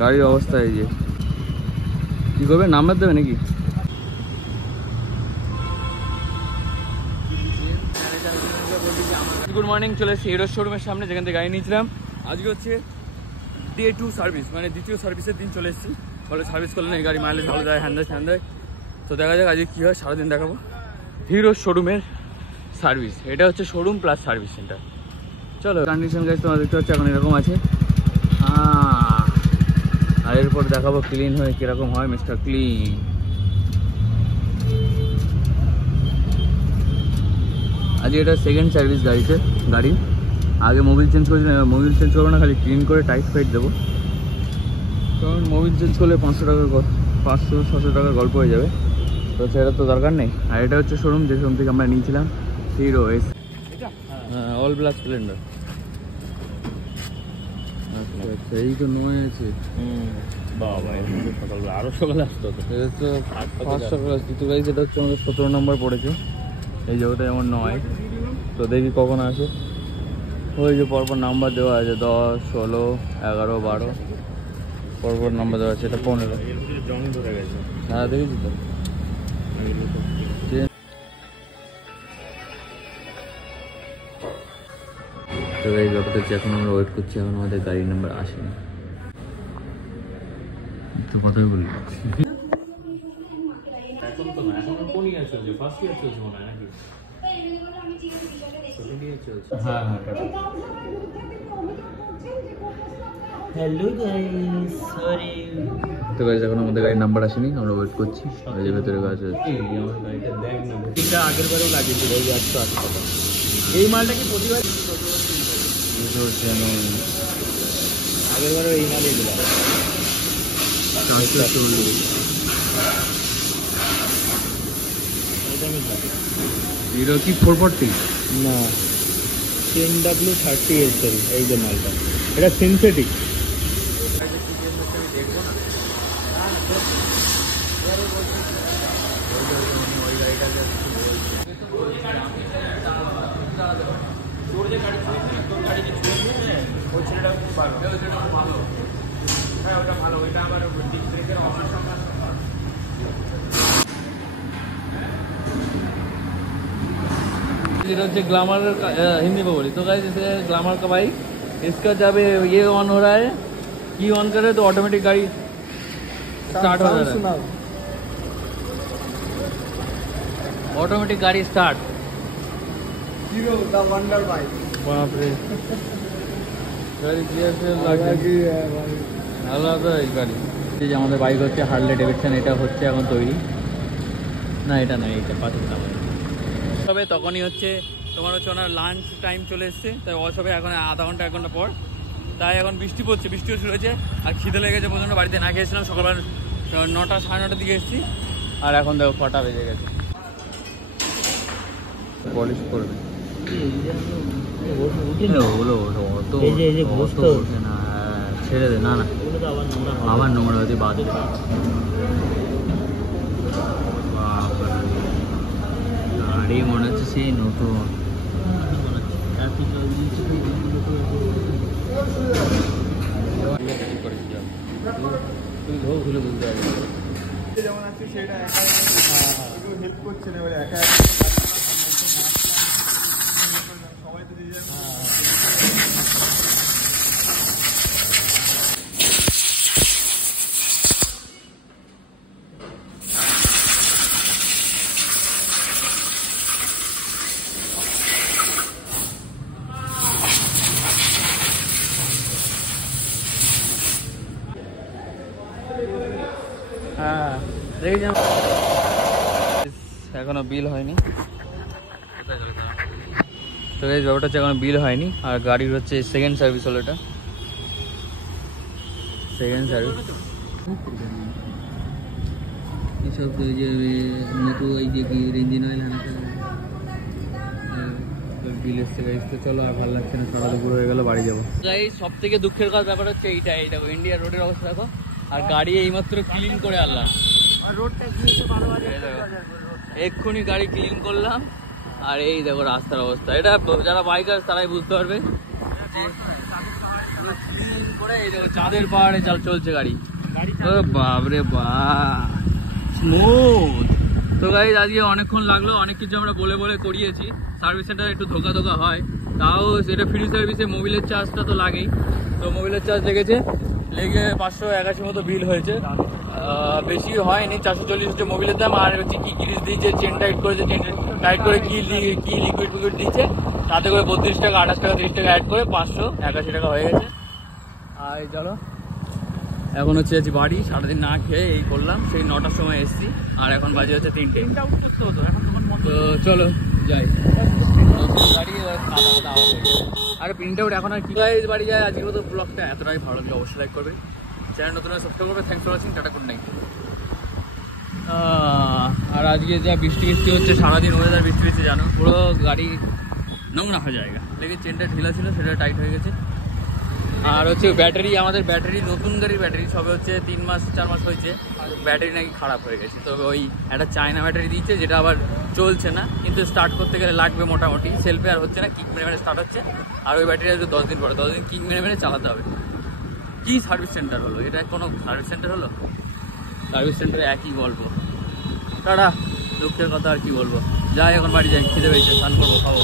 গাড়ির অবস্থা এই যে, কি করবে, নাম্বার দেবে নাকি? গুড মর্নিং, চলে এসেছি হিরো শোরুমের সামনে, যেখান থেকে গাড়ি নিয়েছিলাম। আজকে হচ্ছে ডে 2 সার্ভিস, মানে দ্বিতীয় সার্ভিসের দিন চলে এসেছি। বলে সার্ভিস করলে এই গাড়ি মাইলেজ ভালো যায়, হ্যান্ড দেয়। তো দেখা যাক আজকে কী হয়, সারাদিন দেখাবো। হিরো শোরুমের সার্ভিস, এটা হচ্ছে শোরুম প্লাস সার্ভিস সেন্টার। চলো, কন্ডিশন গাইজ তোমরা দেখতে পাচ্ছ এখন এরকম আছে। আর এরপর দেখাবো ক্লিন হয়ে কীরকম হয় মিস্টার ক্লিন। আজ এটা সেকেন্ড সার্ভিস গাড়ি। আগে মোবিল চেঞ্জ করেছিলাম, মোবিল চেঞ্জ করবো না, খালি ক্লিন করে টাইট ফাইট দেবো। কারণ মোবিল চেঞ্জ করলে 500-600 টাকার গল্প হয়ে যাবে, তো সেটা তো দরকার নেই। আর এটা হচ্ছে শোরুম, যে শোরুম থেকে আমরা নিয়েছিলাম হিরো এস, হ্যাঁ, অল ব্ল্যাক স্প্লেন্ডার। আচ্ছা, এই তো 9 আছে। বাবা, সকালবেলা আরও সকালে আসতে হতো। এটা তো 5 সকালে আসতো তো গাইজ। এটা হচ্ছে আমাদের 17 নম্বর পড়েছে। এই যে ওটা যেমন 9, তো দেখি কখন আসে। ওই যে পরপর নাম্বার দেওয়া আছে, 10, 16, 11, 12 পরপর নাম্বার দেওয়া আছে। এটা 15 জং ধরে গেছে। হ্যাঁ, দেখেছি তো। তো এই ব্যাপারটা হচ্ছে, এখন আমরা ওয়েট করছি, এখন আমাদের গাড়ির নাম্বার আসেনি। তো কথাই বলি, এখন তো না, এখন কোন ইয়ার চলছে? ফার্স্ট ইয়ার চলছে মনে হয় নাকি? সেকেন্ড ইয়ার চলছে। হ্যাঁ হ্যাঁ, হ্যালো গাইস, সরি। তো গাইস এখন আমাদের গাড়ির নাম্বার আসেনি, আমরা ওয়েট করছি। ওই যে ভেতরে গাছ আছে। আমার গাড়িটা দেখ না, বুকিংটা আগের বারেও লাগিয়েছিল, ওই 108 টাকা। এই মালটা কি প্রতিবার আগের বারেও এই মালই দিলাম। হিরো কি 440 না, BMW30 SL, এই যে মালটা, এটা সিনথেটিক। ग्लैमर हिंदी में बोली तो गाइस, जैसे ग्लैमर का बाइक, इसका जब ये ऑन हो रहा है, की ऑन करे तो ऑटोमेटिक गाड़ी स्टार्ट हो जा रहा है। ऑटोमेटिक गाड़ी start. Hero, the wonder bike. बाप रे, गाड़ी गियर से लगी है भाई, আলাদা এই গাড়ি। এই যে আমাদের বাইক হচ্ছে হার্লে ডেভিডসন, এটা হচ্ছে এখন তৈরি না, এটা নয়, এটা পাশের দাম। তবে তখনই হচ্ছে তোমার হচ্ছে ওনার লাঞ্চ টাইম চলে এসছে, তাই সবে এখন আধা ঘন্টা 1 ঘন্টা পর। তাই এখন বৃষ্টি পড়ছে, বৃষ্টিও শুরু হয়েছে, আর খিদে লেগেছে প্রচণ্ড। বাড়িতে না খেয়েছিলাম, সকালবেলা 9টা 9:30 দিকে এসেছি, আর এখন দেখো 6টা বেজে গেছে। পলিশ করবে ছেড়ে দে, না আবার নোংরা হতে বাদ। গাড়ি মনে হচ্ছে সেই নতুন। যেমন আছে সেটা একা হেল্প করছে না, এবার একা সবাই তো দিয়ে যাবে। হ্যাঁ, এখনো বিল হয়নি। তো এই ব্যাপারটা হচ্ছে এখনো বিল হয়নি, আর গাড়ির হচ্ছে সেকেন্ড সার্ভিস হলো, এটা সেকেন্ড সার্ভিস। এইসব যে নতুন এই যে ইঞ্জিন অয়েল বিল এসছে গাইস। তো চলো, আর ভালো লাগছে না, সারা দুপুর হয়ে গেল, বাড়ি যাবো। গাইস সব থেকে দুঃখের ব্যাপার হচ্ছে এইটাই, দেখো ইন্ডিয়া রোডের অবস্থা দেখো, আর গাড়ি এইমাত্র ক্লিন করে আনলাম। এক্ষুনি গাড়ি ক্লিন করলাম, আর এই দেখো রাস্তার অবস্থা। এটা যারা বাইকার তারাই বুঝতে পারবে যে করে এই দেখো চাঁদের পাহাড়ে চলছে গাড়ি। ও বাপরে বাপ, স্মুথ। তো গাইস আজকে অনেকক্ষণ লাগলো, অনেক কিছু আমরা বলে বলে করিয়েছি। সার্ভিস সেন্টারে একটু ধোকা ধোকা হয়, তাও সেটা ফ্রি সার্ভিসে মোবিলের চার্জটা তো লাগেই। তো মোবিলের চার্জ লেগে 581 মতো বিল হয়েছে, বেশি হয়নি। 440 হচ্ছে মোবিলের দাম। আর হচ্ছে কি গ্রিস দিয়েছে, চেন টাইট করেছে, চেন টাইট করে কি লিকুইড ফিকুইড দিচ্ছে, তাতে করে 32 টাকা 28 টাকা 30 টাকা অ্যাড করে 581 টাকা হয়ে গেছে। আর চলো এখন হচ্ছে আছি বাড়ি, সারাদিন না খেয়ে এই করলাম, সেই 9টার সময় এসছি, আর এখন বাজে হচ্ছে 3টে। তো চলো যাই গাড়ি। আর প্রিন্ট আউট এখন আর কি বাড়ি যায়। আজকের মতো ব্লগটা এতটাই ভালো লাগলে অবশ্যই লাইক করবে, চ্যানেল নতুন সাবস্ক্রাইব করবে। Thanks for watching, tata, good night. আর আজকে যা বৃষ্টি হচ্ছে সারাদিন, ওয়েদার বৃষ্টি জানো, পুরো গাড়ি নোংরা হয়ে জায়গা লেগে চেনটা ঢিলা ছিল, সেটা টাইট হয়ে গেছে। আর হচ্ছে ব্যাটারি, আমাদের ব্যাটারি নতুন গাড়ির ব্যাটারি সবে হচ্ছে 3 মাস 4 মাস হয়েছে, ব্যাটারি নাকি খারাপ হয়ে গেছে। তো ওই একটা চায়না ব্যাটারি দিয়েছে, যেটা আবার চলছে না, কিন্তু স্টার্ট করতে গেলে লাগবে মোটামুটি। সেলফে আর হচ্ছে না, কিক মেরে স্টার্ট হচ্ছে। আর ওই ব্যাটারি আসবে 10 দিন পরে, 10 দিন কিক মেরে চালাতে হবে। কি সার্ভিস সেন্টার হলো এটা? কোনো সার্ভিস সেন্টার হলো? সার্ভিস সেন্টারে একই গল্প। টাটা, দুঃখের কথা আর কি বলবো। যাই এখন বাড়ি যাই, খিদে পেয়েছে, স্নান করবো, খাবো।